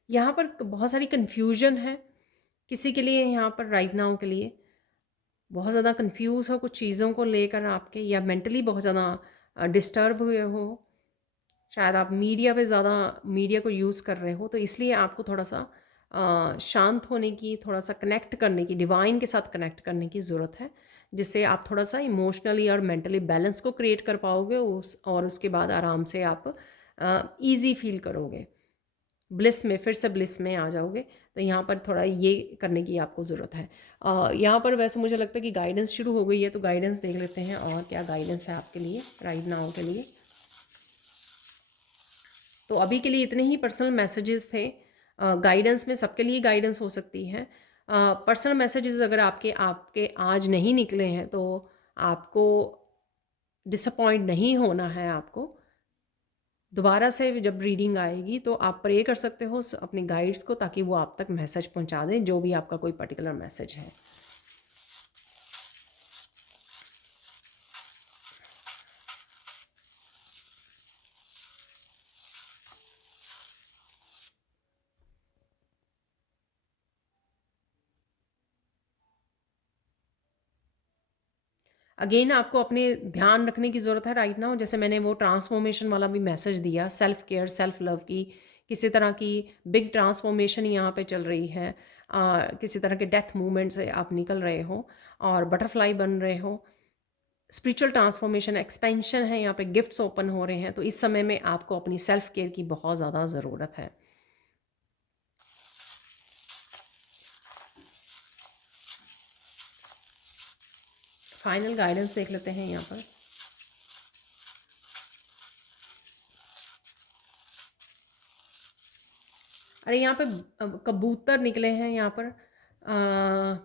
यहाँ पर बहुत सारी कन्फ्यूजन है किसी के लिए, यहाँ पर राइट नाउ के लिए बहुत ज़्यादा कंफ्यूज हो कुछ चीज़ों को लेकर आपके, या मेंटली बहुत ज़्यादा डिस्टर्ब हुए हो। शायद आप मीडिया पे ज़्यादा मीडिया को यूज़ कर रहे हो, तो इसलिए आपको थोड़ा सा शांत होने की, थोड़ा सा कनेक्ट करने की, डिवाइन के साथ कनेक्ट करने की ज़रूरत है, जिससे आप थोड़ा सा इमोशनली और मेंटली बैलेंस को क्रिएट कर पाओगे और उसके बाद आराम से आप ईजी फील करोगे, ब्लिस में, फिर से ब्लिस में आ जाओगे। तो यहाँ पर थोड़ा ये करने की आपको ज़रूरत है। यहाँ पर वैसे मुझे लगता है कि गाइडेंस शुरू हो गई है, तो गाइडेंस देख लेते हैं और क्या गाइडेंस है आपके लिए राइट नाउ के लिए। तो अभी के लिए इतने ही पर्सनल मैसेजेस थे। गाइडेंस में सबके लिए गाइडेंस हो सकती है। पर्सनल मैसेजेस अगर आपके आपके आज नहीं निकले हैं तो आपको डिसअपॉइंट नहीं होना है। आपको दोबारा से जब रीडिंग आएगी तो आप प्रे कर सकते हो अपने गाइड्स को, ताकि वो आप तक मैसेज पहुंचा दें, जो भी आपका कोई पर्टिकुलर मैसेज है। अगेन आपको अपने ध्यान रखने की ज़रूरत है राइट नाउ। जैसे मैंने वो ट्रांसफॉर्मेशन वाला भी मैसेज दिया, सेल्फ केयर, सेल्फ लव की किसी तरह की बिग ट्रांसफॉर्मेशन यहाँ पे चल रही है। किसी तरह के डेथ मूवमेंट से आप निकल रहे हो और बटरफ्लाई बन रहे हो। स्पिरिचुअल ट्रांसफॉर्मेशन, एक्सपेंशन है यहाँ पे, गिफ्ट्स ओपन हो रहे हैं। तो इस समय में आपको अपनी सेल्फ केयर की बहुत ज़्यादा ज़रूरत है। फाइनल गाइडेंस देख लेते हैं यहाँ पर। अरे यहाँ पे कबूतर निकले हैं यहाँ पर।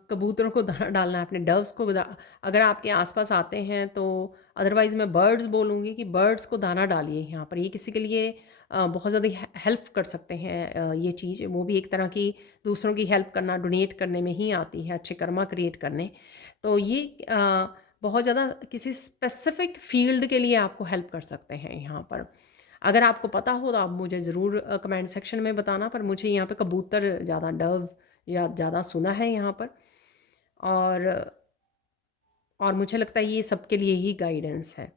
कबूतरों को दाना डालना है, अपने डव्स को अगर आपके आसपास आते हैं तो। अदरवाइज़ मैं बर्ड्स बोलूँगी कि बर्ड्स को दाना डालिए यहाँ पर। ये किसी के लिए बहुत ज़्यादा हेल्प कर सकते हैं। ये चीज़ वो भी एक तरह की दूसरों की हेल्प करना, डोनेट करने में ही आती है, अच्छे कर्मा क्रिएट करने। तो ये बहुत ज़्यादा किसी स्पेसिफिक फील्ड के लिए आपको हेल्प कर सकते हैं यहाँ पर। अगर आपको पता हो तो आप मुझे ज़रूर कमेंट सेक्शन में बताना। पर मुझे यहाँ पे कबूतर ज़्यादा, डव या ज़्यादा सुना है यहाँ पर। और मुझे लगता है ये सबके लिए ही गाइडेंस है।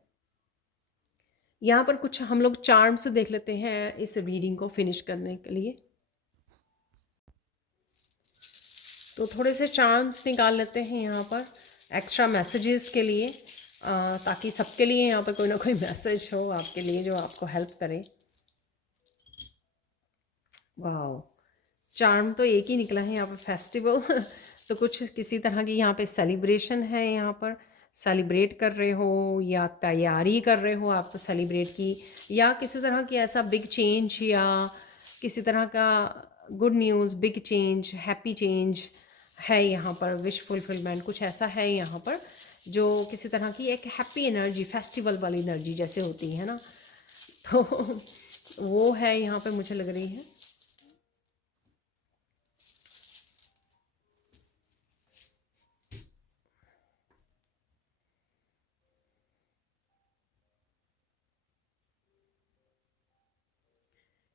यहाँ पर कुछ हम लोग चार्म्स देख लेते हैं इस रीडिंग को फिनिश करने के लिए। तो थोड़े से चार्म्स निकाल लेते हैं यहाँ पर एक्स्ट्रा मैसेजेस के लिए, ताकि सबके लिए यहाँ पर कोई ना कोई मैसेज हो आपके लिए जो आपको हेल्प करे। वाह, चार्म तो एक ही निकला है यहाँ पर, फेस्टिवल। तो कुछ किसी तरह की यहाँ पे सेलिब्रेशन है, यहाँ पर सेलिब्रेट कर रहे हो या तैयारी कर रहे हो आप तो सेलिब्रेट की, या किसी तरह की ऐसा बिग चेंज या किसी तरह का good news, big change, happy change है यहाँ पर, विश फुलफिलमेंट कुछ ऐसा है यहाँ पर, जो किसी तरह की एक हैप्पी एनर्जी, फेस्टिवल वाली एनर्जी जैसे होती है ना, तो वो है यहाँ पे मुझे लग रही है।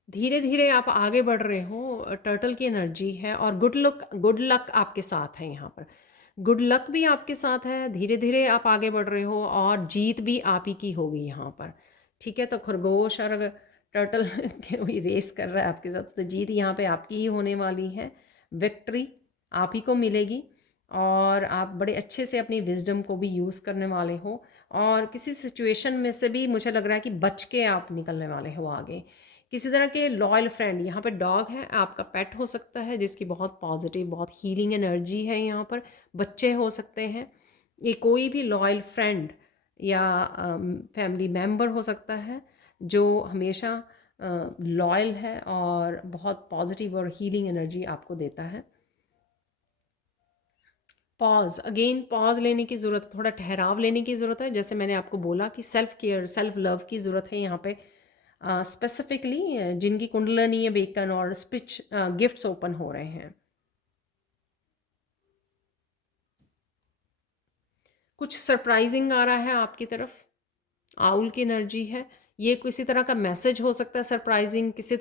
धीरे धीरे आप आगे बढ़ रहे हो, टर्टल की एनर्जी है, और गुड लक आपके साथ है यहाँ पर। गुड लक भी आपके साथ है, धीरे धीरे आप आगे बढ़ रहे हो, और जीत भी आप ही की होगी यहाँ पर। ठीक है, तो खरगोश और अगर टर्टल कोई रेस कर रहा है आपके साथ, तो जीत यहाँ पे आपकी ही होने वाली है, विक्ट्री आप ही को मिलेगी। और आप बड़े अच्छे से अपनी विजडम को भी यूज़ करने वाले हो, और किसी सिचुएशन में से भी मुझे लग रहा है कि बच के आप निकलने वाले हो आगे। किसी तरह के लॉयल फ्रेंड, यहाँ पे डॉग है, आपका पेट हो सकता है, जिसकी बहुत पॉजिटिव, बहुत हीलिंग एनर्जी है यहाँ पर। बच्चे हो सकते हैं, ये कोई भी लॉयल फ्रेंड या फैमिली मेम्बर हो सकता है, जो हमेशा लॉयल है और बहुत पॉजिटिव और हीलिंग एनर्जी आपको देता है। पॉज, अगेन पॉज लेने की ज़रूरत है, थोड़ा ठहराव लेने की ज़रूरत है। जैसे मैंने आपको बोला कि सेल्फ केयर, सेल्फ लव की ज़रूरत है यहाँ पे। स्पेसिफिकली जिनकी कुंडलिनी बेकन और स्पिच गिफ्ट्स ओपन हो रहे हैं, कुछ सरप्राइजिंग आ रहा है आपकी तरफ, आउल की एनर्जी है। ये किसी तरह का मैसेज हो सकता है सरप्राइजिंग, किसी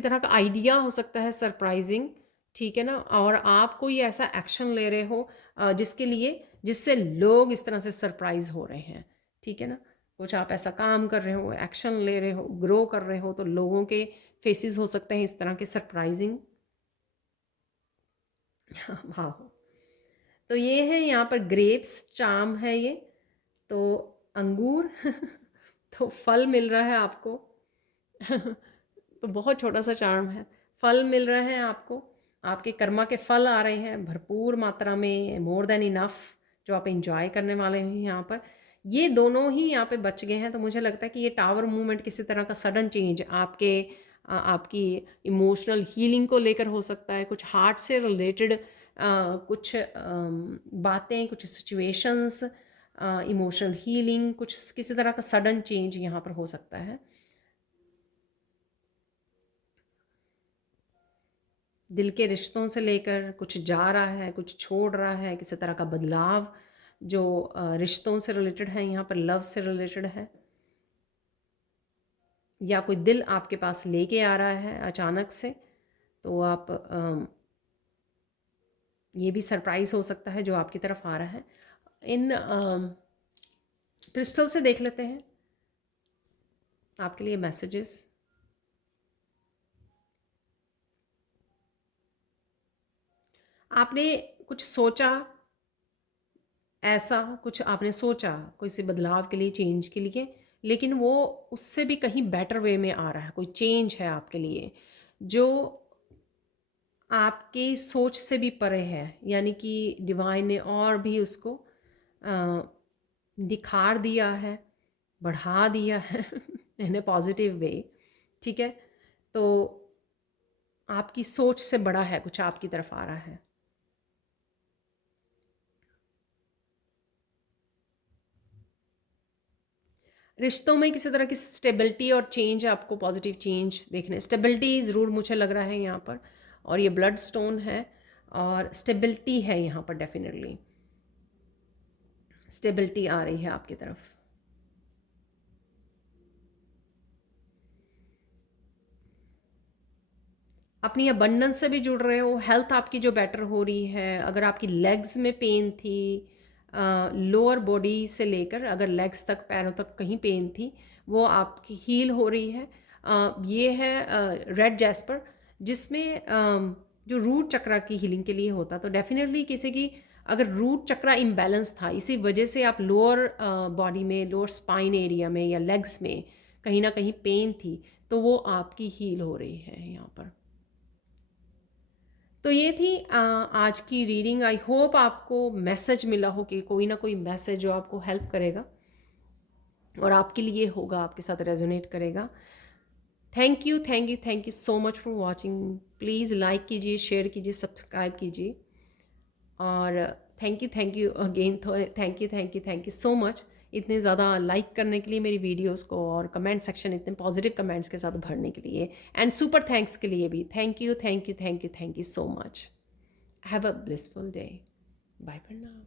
तरह का आइडिया हो सकता है सरप्राइजिंग, ठीक है ना। और आप कोई ऐसा एक्शन ले रहे हो जिससे लोग इस तरह से सरप्राइज हो रहे हैं, ठीक है ना। कुछ आप ऐसा काम कर रहे हो, एक्शन ले रहे हो, ग्रो कर रहे हो, तो लोगों के फेसेस हो सकते हैं इस तरह के सरप्राइजिंग। वाह, तो ये है यहाँ पर ग्रेप्स चार्म है ये, तो अंगूर तो फल मिल रहा है आपको तो बहुत छोटा सा चार्म है, फल मिल रहे हैं आपको, आपके कर्मा के फल आ रहे हैं भरपूर मात्रा में, मोर देन इनफ, जो आप इंजॉय करने वाले हैं यहाँ पर। ये दोनों ही यहाँ पे बच गए हैं, तो मुझे लगता है कि ये टावर मूवमेंट किसी तरह का सडन चेंज आपकी इमोशनल हीलिंग को लेकर हो सकता है, कुछ हार्ट से रिलेटेड कुछ बातें, कुछ सिचुएशंस, इमोशनल हीलिंग, कुछ किसी तरह का सडन चेंज यहाँ पर हो सकता है। दिल के रिश्तों से लेकर कुछ जा रहा है, कुछ छोड़ रहा है, किसी तरह का बदलाव जो रिश्तों से रिलेटेड है, यहाँ पर लव से रिलेटेड है, या कोई दिल आपके पास लेके आ रहा है अचानक से, तो आप ये भी सरप्राइज हो सकता है जो आपकी तरफ आ रहा है। इन क्रिस्टल से देख लेते हैं आपके लिए मैसेजेस। आपने कुछ सोचा, ऐसा कुछ आपने सोचा किसी बदलाव के लिए, चेंज के लिए, लेकिन वो उससे भी कहीं बेटर वे में आ रहा है, कोई चेंज है आपके लिए जो आपकी सोच से भी परे है, यानी कि डिवाइन ने और भी उसको निखार दिया है, बढ़ा दिया है इन ए पॉजिटिव वे, ठीक है। तो आपकी सोच से बड़ा है, कुछ आपकी तरफ आ रहा है। रिश्तों में किसी तरह की स्टेबिलिटी और चेंज, आपको पॉजिटिव चेंज देखने, स्टेबिलिटी ज़रूर मुझे लग रहा है यहाँ पर, और ये ब्लड स्टोन है और स्टेबिलिटी है यहाँ पर, डेफिनेटली स्टेबिलिटी आ रही है आपकी तरफ। अपनी अबंडेंस से भी जुड़ रहे हो, हेल्थ आपकी जो बेटर हो रही है, अगर आपकी लेग्स में पेन थी, लोअर बॉडी से लेकर अगर लेग्स तक, पैरों तक कहीं पेन थी, वो आपकी हील हो रही है। ये है रेड जैस्पर, जिसमें जो रूट चक्रा की हीलिंग के लिए होता, तो डेफिनेटली किसी की अगर रूट चक्रा इम्बैलेंस था, इसी वजह से आप लोअर बॉडी में, लोअर स्पाइन एरिया में या लेग्स में कहीं ना कहीं पेन थी, तो वो आपकी हील हो रही है यहाँ पर। तो ये थी आज की रीडिंग। आई होप आपको मैसेज मिला हो, कि कोई ना कोई मैसेज जो आपको हेल्प करेगा और आपके लिए होगा, आपके साथ रेजोनेट करेगा। Thank you so much for watching. Please like कीजिए, शेयर कीजिए, सब्सक्राइब कीजिए। और thank you again, thank you so much इतने ज़्यादा लाइक करने के लिए मेरी वीडियोस को, और कमेंट सेक्शन इतने पॉजिटिव कमेंट्स के साथ भरने के लिए, एंड सुपर थैंक्स के लिए भी thank you so much. Have a blissful day. Bye for now.